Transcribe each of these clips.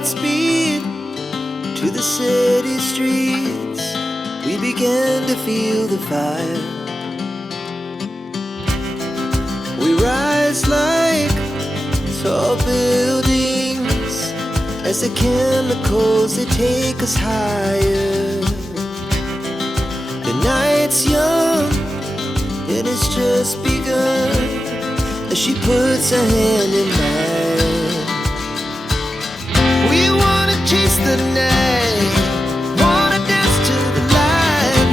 Godspeed to the city streets. We began to feel the fire. We rise like tall buildings as the chemicals they take us higher. The night's young and it's just begun as she puts her hand in mine. We wanna chase the night, wanna dance to the light,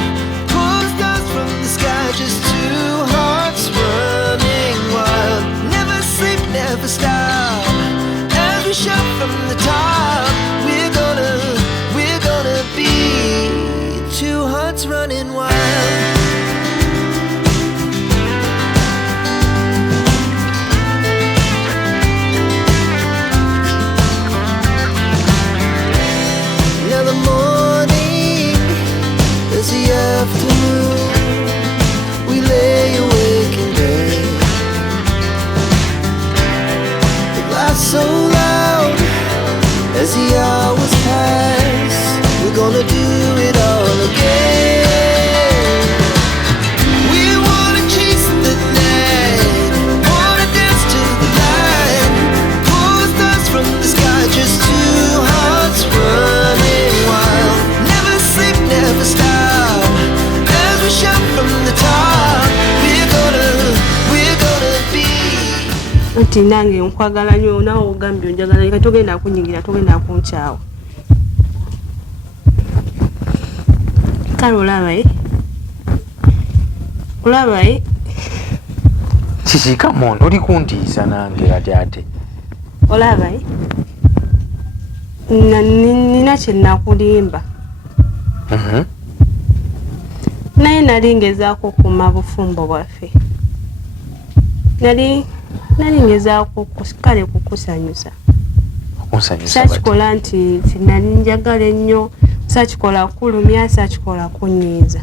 pull the stars from the sky, just two hearts running wild. Never sleep, never stop, as we shout from the top. We're gonna be two hearts running wild. Afternoon, we lay awake in bed. The laughs so loud as the hours pass. We're gonna do it all again. We wanna chase the night, wanna dance to the light, pull the stars from the sky, just two hearts running wild. Never sleep, never stop. Nti nange nkwagala nnyo nawe ogambye onjagala nnyo togenda kunyingira togenda kunkyawa kale olabaye kiki kamono oli kuntiisa nange ate olabaye nina kye nakulimba naye nali ngezaako okuuma bufumbo bwaffe nali ngezaako kale kukusanyusa sakikola nti nali njagala ennyo sakikola kulumya sakikola kunyiiza.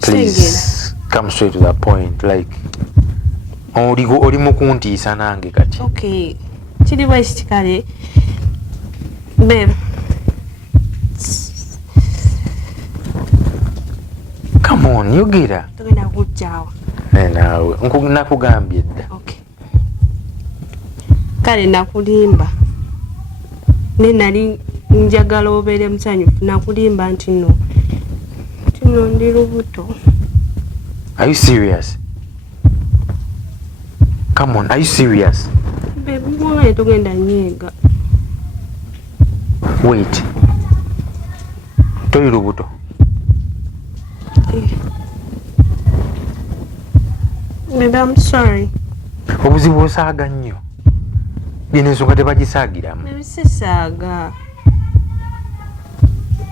Please come straight to the point, like oli mukuntiisa nange kati. Okay, kiri bwekiti kale babe. Come on, yogera. Togenda kujjawa. Naawe nakugambye dda. Okay. Kale nakulimba. Ne nali njagala obeere musanyufu nakulimba nti no ndi lubuto. Are you serious? Come on, are you serious? Babe, mwana togenda nyeega. Wait. Toli lubuto. Babe, I'm sorry. Obuzibu osaaga nnyo. Bino ensonga tebagisaagiramu. Babe, sisaaga.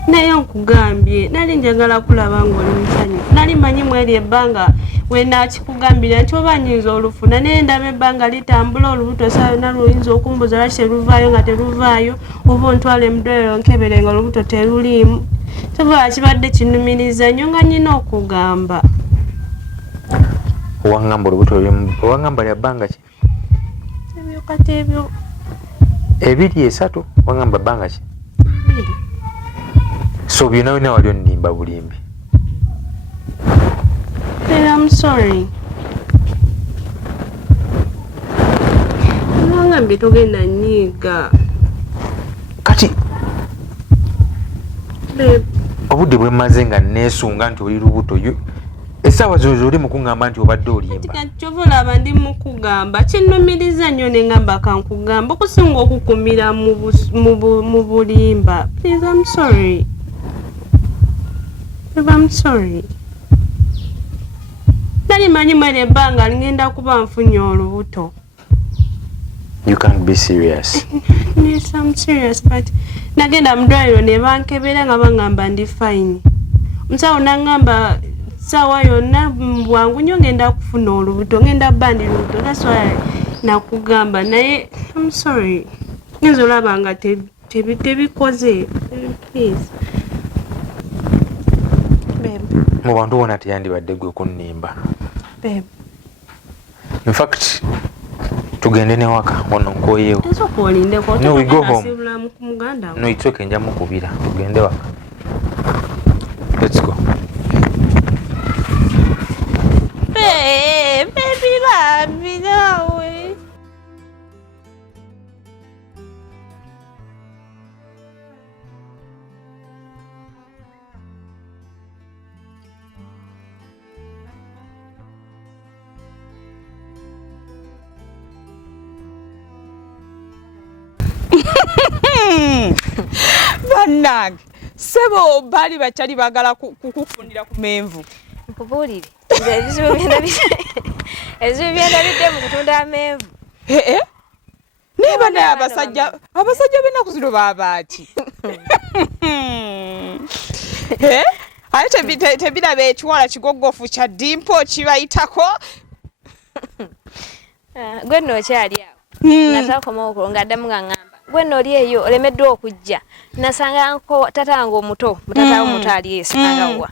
Naye nkugambye, nali njagala kulaba ng'oli musanyufu. Nali manyi mweri ebbanga we naakikugambira nti oba nnyinza olufuna naye ndaba ebbanga litambula olubuto saa yonna luyinza okumbuza lwaki teruvaayo nga teruvaayo oba ontwala emuddolero nkebere nga olubuto teruliimu. Tobala kibadde kinnumiriza nnyo nga nnyina okugamba. Owangamba olubuto lulimu owangamba lya bbanga ki? Ebyo kati ebyo 2-3 owangamba bbanga ki? 2. So byonna wina wali onnimba bulimbi. I'm sorry. Ngambye togenda nyiiga. Kati babe, obudde bwe mmaze nga neesunga nti oli lubuto essaawa zozo oli mukungamba nti obadde olimba. Kyova olaba ndi mukugamba kinnumiriza nnyo ne ngamba kankugamba okusinga okukumira mu bulimba. Please, I'm sorry. Babe, I'm sorry. Nali manyi mwere ebbanga ngenda kuba nfunye olubuto. You can't be serious. Yes, I'm serious, but nagenda mudwaliro ne bankebera nga bangamba ndi fine. Omusawo nangamba sawa yonna bwangu nnyo ngenda kufuna olubuto ngenda bandi lubuto. That's why nakugamba naye I'm sorry. Ngenza olaba nga tebikoze. Please. Babe. Mu bantu wona teyandibadde gwe kunnimba. Babe. In fact, tugende ne waka ono nkoyewo. No, we go home. No, it's okay, nja mukubira. Tugende waka. Let's go. Baby, baby, no way. Bannange sebo bali bachali bagala kukufundira ku menvu Nkubulire ebizibu byenda bidde mu kutunda amenvu. Niba naye abasajja b'ennaku zino baabaati ate tebiraba ekiwala kigoggofu kya dimpo kibayitako. Gwe nno okyali awo nga takoma okulo ng'addamu nga ŋŋamba gwe nno oli eyo olemeddwa okujja. Nasanga tatange omuto mutata omuto ali esangawa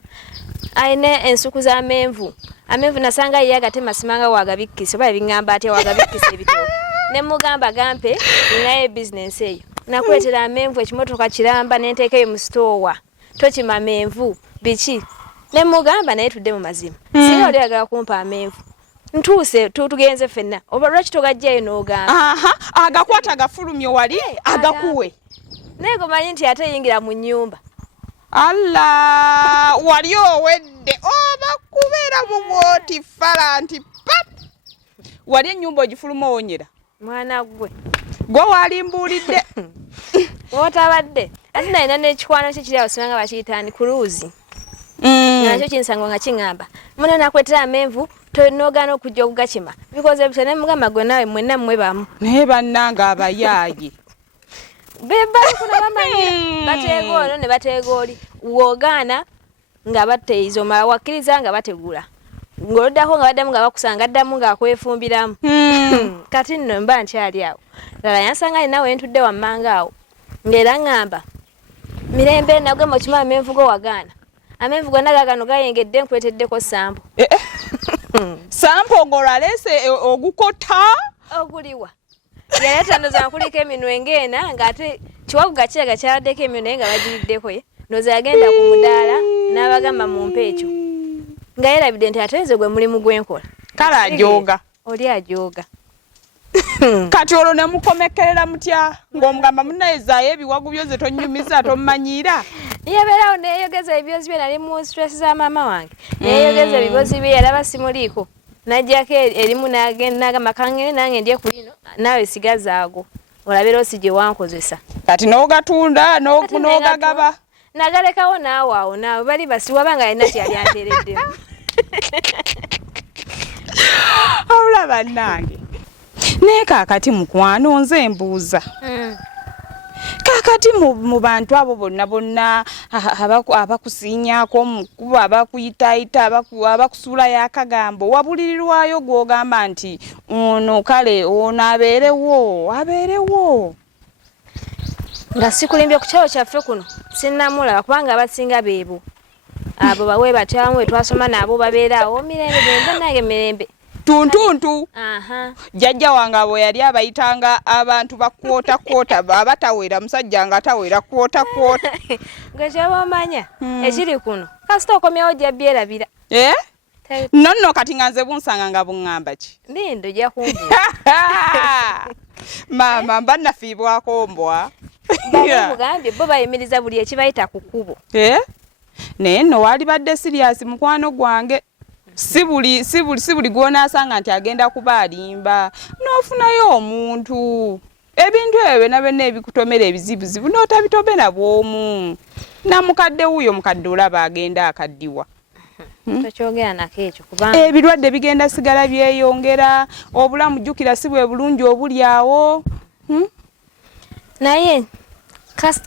ayina ensuku z'amenvu. Amenvu nasanga ye agatema simanga wagabikkisa oba ebiŋŋamba atya wagabikkisa ebitooke ne mugamba gampe ninayo bizinensi eyo nakuleetera amenvu ekimotoka kiramba nenteekeyo mu sitoowa tokima menvu biki ne mugamba naye tudde mu mazima singa oli ayagala kumpa amenvu ntuuse tugenze ffenna oba lwaki togajjayo n'ogamba agakwata agafulumye wali agakuwe naye gomanyi nti ate yingira mu nnyumba. Allah wali owedde oba kubeera mu bwoti fala nti pap wali ennyumba ogifuluma owonyera mwana gwe walimbuulidde wotabadde ate nalina n'ekikwano kye kiri awo simanga bakiyitaani ku luuzi nakyo kinsanga nga kiŋŋamba muna nakwetera amenvu tonogaana okujja okugakima bikoze bitya ne mugamba gwe nawe mwenna mmwe bamu naye bannanga abayaaye bebalifuna bamanyi bateega ono ne bateega oli wogaana nga bateiza omala wakkiriza nga bategula ng'oloddako nga baddamu nga bakusanga addamu ng'akwefumbiramu kati nno mba nkyali awo lala yansanga alinawe ntudde wammanga awo ng'era ŋŋamba mirembe nagwe mukima amenvu go wagaana amenvu gonna gaagano gayengedde nkweteddeko sampo sampo ng'olwaleese ogukota oguliwa yaleeta ndoza nkuliko eminwe ng'ena ng'ate kiwaguga kiraga kyaladdeko eminwe naye nga bagiriddeko ye ndoza yagenda ku mudaala n'abagamba mumpe ekyo nga yerabidde nti ate nze gwe mulimu gwenkola kale ajooga oli ajooga kati olwo ne mukomekerera mutya ng'omugamba munayezaayo ebiwagu byo ze tonnyumiza tomumanyiira yabeerawo neeyogeza ebyozi bye nali mu stress za maama wange neeyogeza ebibozi bye yalaba simuliiko najjako erimu n'agamba kangene nange ndye ku lino naawe sigazaago olabera osi gye wankozesa kati n'ogatunda n'ogagaba nagalekawo naawe awo naawe bali basiwaba nga alina kyali anteereddemu awula bannange naye kaakati mukwano nze mbuuza kaakati mu bantu abo bonna abakusiinyaako omukubo abakuyitaayita abakusuulayo akagambo wabulirirwayo gw'ogamba nti ono kale ono abeerewo nga sikulimbye ku kyalo kyaffe kuno sinnamulaba kubanga abasinga beebo abo bawe batyamu we twasoma nabo babeeraawo mirembe mirembe nange mirembe tuntuntu jjajja wange abo yali abayitanga abantu bakwota abatawera musajja nga atawera kwota gwe kyaba omanya ekiri kuno kasita okomyawo gyabbyerabira nonno kati nga nze bunsanga nga buŋŋamba ki lindo ojja kumbuula maama mba nafiibwako mbwa mugambye bo bayimiriza buli ekibayita ku kkubo naye nno waali badde siriasi mukwano gwange si buli gw'onaasanga nti agenda kuba alimba n'ofunayo omuntu ebintu ebyo byonna ebikutomera ebizibuzibu n'otabitobera bw'omu namukadde wuuyo mukadde olaba agenda akaddiwa tokyogera nako ekyo kubanga ebirwadde bigenda sigala byeyongera obulamu jjukira si bwe bulungi obuli awo naye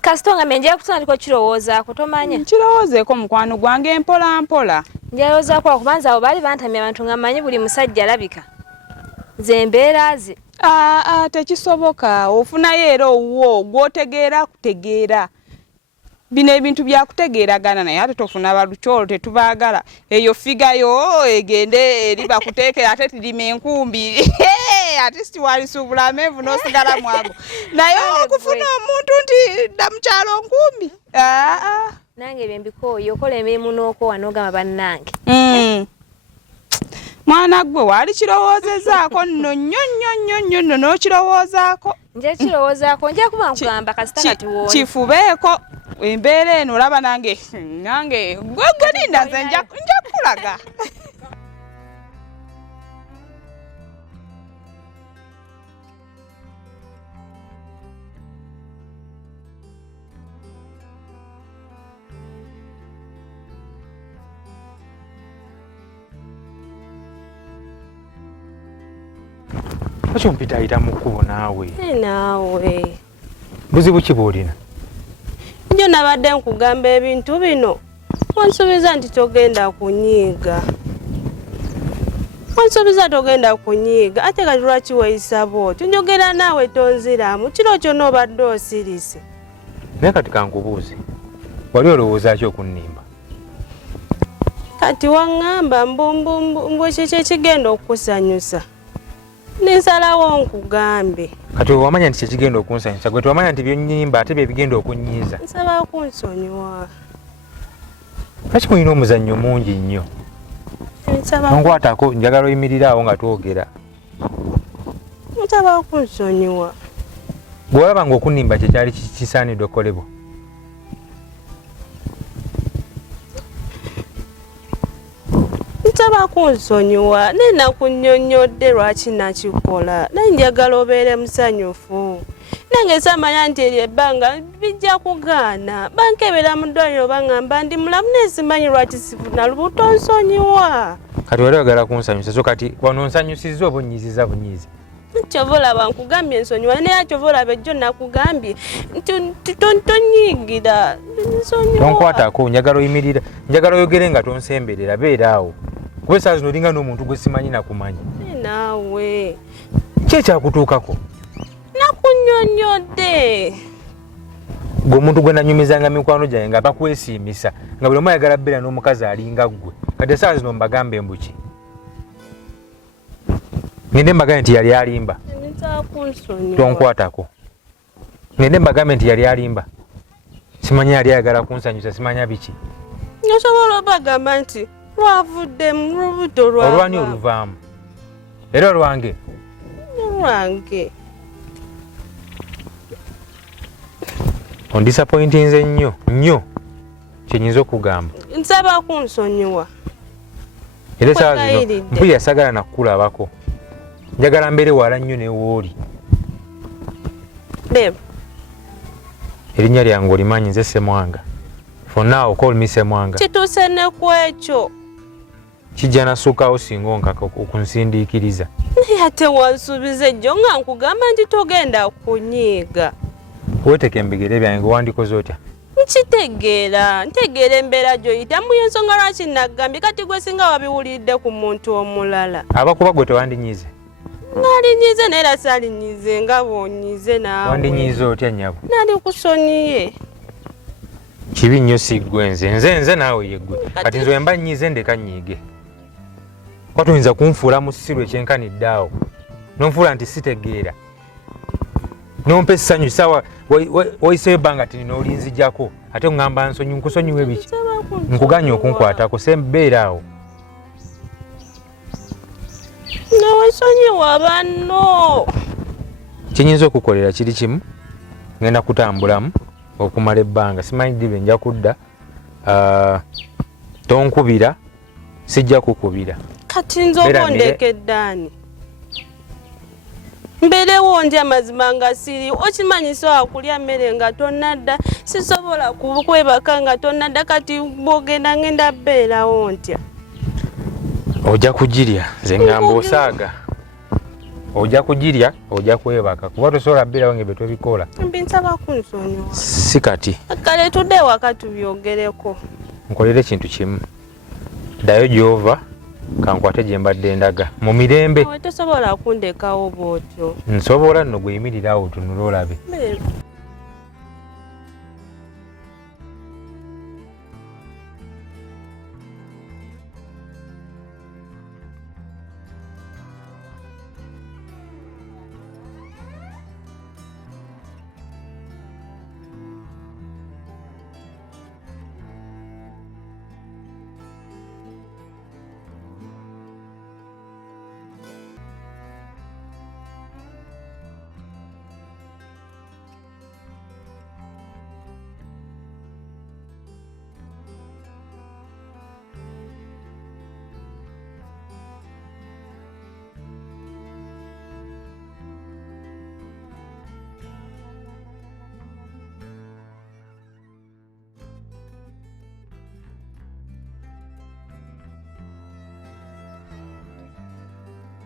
kasito nga menjera kutandika okirowoozaako tomanya nkirowoozeeko mukwano gwange mpola mpola njalowoozaako okubanza abo baali bantamya abantu nga mmanyi buli musajja alabika nze embeera ze tekisoboka ofunayo era owuwo gw'otegeera kutegeera bino ebintu byakutegeeragana naye ate tofuna balukyolo tetubaagala eyo figayo egende eri bakuteekera ate tirima enkumbi artist wali subula mevu no sigala mwago naye okufuna omuntu nti damukyalo nkumi nange byembikoyo okola emirimu n'okowa n'ogamba bannange mwana gwe wali kirowoozezaako nno nnyo nno n'okirowoozaako nje kirowoozaako nja kuba nkugamba kasita kati woona kifubeeko embeera eno olaba nange gwe linda nze nja kulaga Lwaki ompitayita mu kkubo naawe? Naawe buzibu ki bw'olina? Njo nabadde nkugamba ebintu bino onsuubiza nti togenda kunyiiga. Onsuubiza togenda kunyiiga ate kati lwaki weeyisa bw'otyo? Njogera naawe tonziramu kiro kyonna obadde osirise. Naye kati kankubuuze wali olowooza ki okunnimba? Kati waŋŋamba mbu ekyo kyekigenda okukusanyusa. Ninsalawo nkugambe. Kati wamanya nti kyekigenda okunsanyusa gwe tewamanya nti byonnyimba ate bye bigenda okunnyiiza. Nsaba kunsonyiwa. Lwaki mulina omuzannyo mungi nnyo? Nkwatako njagala oyimirirawo nga twogera. Nsaba kunsonyiwa. Bwe walaba ng'okunnimba kye kyali kisaanidde okukolebwa? Nsaba kunsonyiwa naye nakunnyonnyodde lwaki nakikola naye njagala obeere musanyufu. Nange samanya nti eri ebbanga bijja kugaana bankebera mu ddwaliro baŋŋamba ndi mulamu naye simanyi lwaki sifuna lubuto nsonyiwa. Kati wali oyagala kunsanyusa so kati wano nsanyusizza oba onnyiiziza bunyiizi? Kyova olaba nkugambye nsonyiwa naye kyova olaba ejjo nakugambye nti tonyiigira nsonyiwa. Tonkwatako njagala oyimirira njagala oyogere nga tonsemberera beera awo. Kuba essaawa zino olinga n'omuntu gwe simanyi nakumanyi. Naawe ki ekyakutuukako? Nakunnyonnyodde. Gwe omuntu gwe nanyumizanga mikwano gyange nga bakwesiimisa nga buli omu ayagala bbeera n'omukazi alinga ggwe kati essaawa zino mbagambe mbuki? Ngende mbagambe nti yali alimba? Tonkwatako. Ngende mbagambe nti yali alimba? Simanyi yali ayagala kunsanyusa simanya biki? Nsobola obagamba nti lwavuddemu lubuto lwa olwani oluvaamu era olwange lwange ondisappointinze nnyo kyenyinza okugamba. Nsaba kunsonyiwa. Era essaawa zino mpulira sagala nakukulabako njagala mbeere wala nnyo newooli. Babe, erinnya lyange olimanyi nze Ssemwanga. For now call me Ssemwanga. Kituuse ne ku ekyo. Kijja nassukawo singa onkaka okunsindiikiriza. Naye ate wansuubiza ejjo nga nkugamba nti togenda kunyiiga. Weeteke embigere byange wandikoze otya? Nkitegeera ntegeera embeera gy'oyitamu y'ensonga lwaki naggambye kati gwe singa wabiwuliridde ku muntu omulala. Abakuba gwe tewandinyiize? Nalinyiize naye era saalinyiize nga bw'onyiize naawe. Wandinyiize otya nnyabo? Nali kusonyiye. Kibi nnyo siggwe nze naawe yeggwe kati nze wemba nnyiize ndeka nnyiige. Tuyinza kunfuula mu ssiru ekyenkanidde awo nonfuula nti sitegeera nompa essanyu sawa wayiseyo ebbanga ti nina olinzijjako ate ŋŋamba nkusonyiwe biki? Nkuganya okunkwatako sembeera awo. Nawe sonyiwa banno. Kyenyinza okukolera kiri kimu ngenda kutambulamu okumala ebbanga simanyi ddibe nja kudda tonkubira sijja kukubira. Kati nze oba ondekedde ani? Mbeerewo ndi amazima nga siri okimanyi sobola kulya mmere nga tonnadda sisobola kwebaka nga tonnadda kati bw'ogenda ngenda bbeerawo ntya? Ojja kugirya nze ngamba osaaga ojja kugirya ojja kwebaka kuba tosobola bbeerawo ng'ebyo tobikola. Mbi nsaba kunsonyiwa. Si kati kale tudde ewaka tubyogereko. Nkolera ekintu kimu ddayo gy'ova kankwate gye mbadde ndaga mu mirembe. Nawe tosobola kundekawo bw'otyo. Nsobola nno gweyimirira awo tunule olabe.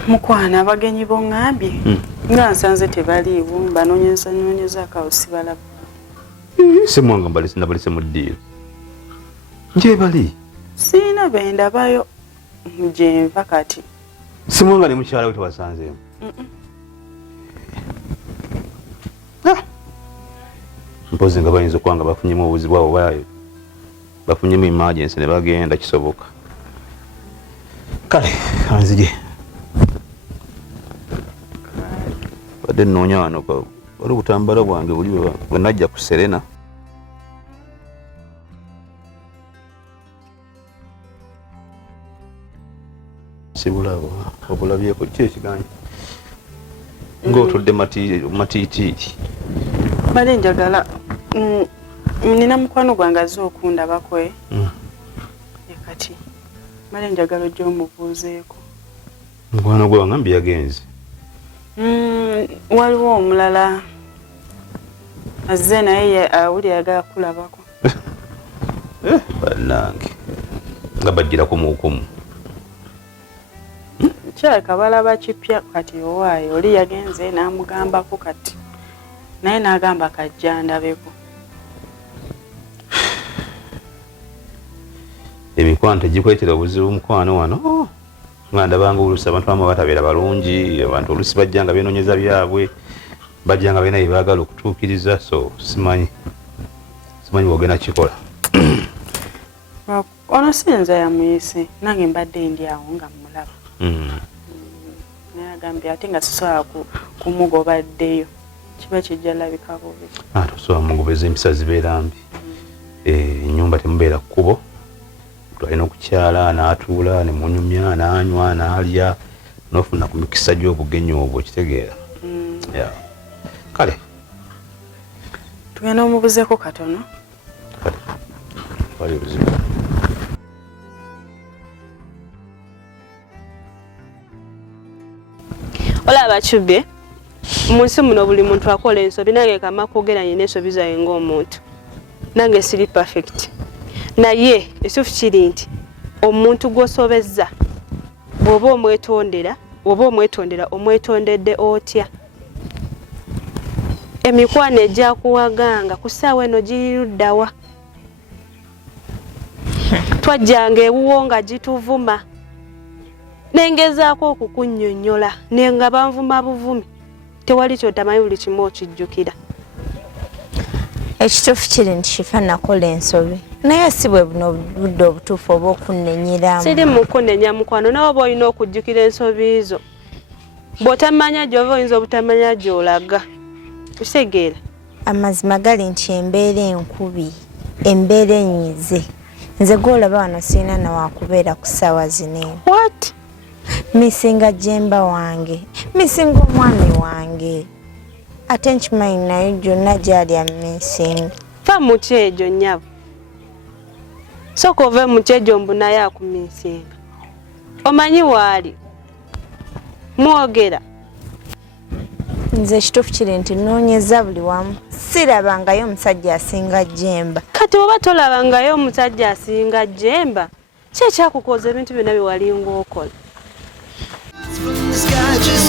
Mukwana abagenyi bongambye nga nsanze tebaliiwo banoonyeza akawusi balaba. Simwanga nabalise mu ddiiro gye bali Siina bendabayo gye nva kati. Simwanga ne mukyala we tewasanzeemu. Mpozi nga bayinza okuba nga bafunyemu obuzi bwabo bwayo bafunyemu emergency ne bagenda kisoboka. Kale anzige badde nnoonya wano wali obutambala bwange buli bwe najja ku Serena. Sibulabo obulabyeko ki ekiganja ng'otudde matiitiiti. Bale njagala nina mukwano gwange azze okundabako kati bale njagala ojja omubuuzeeko. Mukwano gwe wangambye yagenze. Waliwo omulala azze naye awulira yagala kulabako. Bannange nga bajjirako muukumu. Kyaleka balaba kipya kati owaayo oli yagenze n'amugambako kati naye n'agamba kajja ndabeko. Emikwano tegikuleetera obuzibu mukwano wano nga ndabanga oluusi abantu abamu batabeera balungi, abantu oluusi bajja nga beenoonyeza byabwe bajja nga balina bye baagala okutuukiriza, so simanyi bw'ogenda kikola. Ono sinza yamuyise nange mbadde ndi awo nga mulaba. Naye agambye ate nga sisobola kumugobaddeyo kiba kijja labika bubi. Tosobola mugobeza, empisa zibeera mbi. Ennyumba temubeera kkubo, alina okukyala n'atuula ne munyumya n'anywa n'alya n'ofuna ku mikisa gy'obugenyi obwo okitegeera. Kale tugenda omubuzeeko katono. Kale wali buzibu. Olaba Chube, mu nsi muno buli muntu akola ensobi, nange kama kwogeranye n'ensobi zawe ng'omuntu. Nange siri perfect. Naye ekituufu kiri nti omuntu gw'osobezza bw'oba omwetondera omwetondedde otya. Emikwano ejja kuwaganga ku ssaawa eno giri luddawa. Twajjanga ewuwo nga gituvuma. Nengezaako okukunnyonnyola naye nga banvuma buvumi. Tewali kyotamanyi buli kimu okijjukira. Ekituufu kiri nti Shifa nakola ensobi naye si bwe buno budde obutuufu oba okunnenyeramu. Siri mukunnenya mukwano, nawe oba olina okujjukira ensobi zo. Bw'otamanya gy'ova oyinza obutamanya gy'olaga. Kitegeera? Amazima gali nti embeera enkubi, embeera enyize. Nze gw'olaba wano sirina na wakubeera ku ssaawa zino. What? Misinga Jemba wange, misinga omwami wange. Ate nkimanyi naye gyonna gyali amisinga. Fa mu kyejo nnyabo. Sooka ove mu kyejo mbu naye akumisinga. Omanyi waali mwogera. Nze ekituufu kiri nti nnoonyeza buli wamu. Sirabangayo omusajja asinga Jemba. Kati oba tolabangayo omusajja asinga Jemba, ki ekyakukoza ebintu byonna bye walinga okola? From the sky just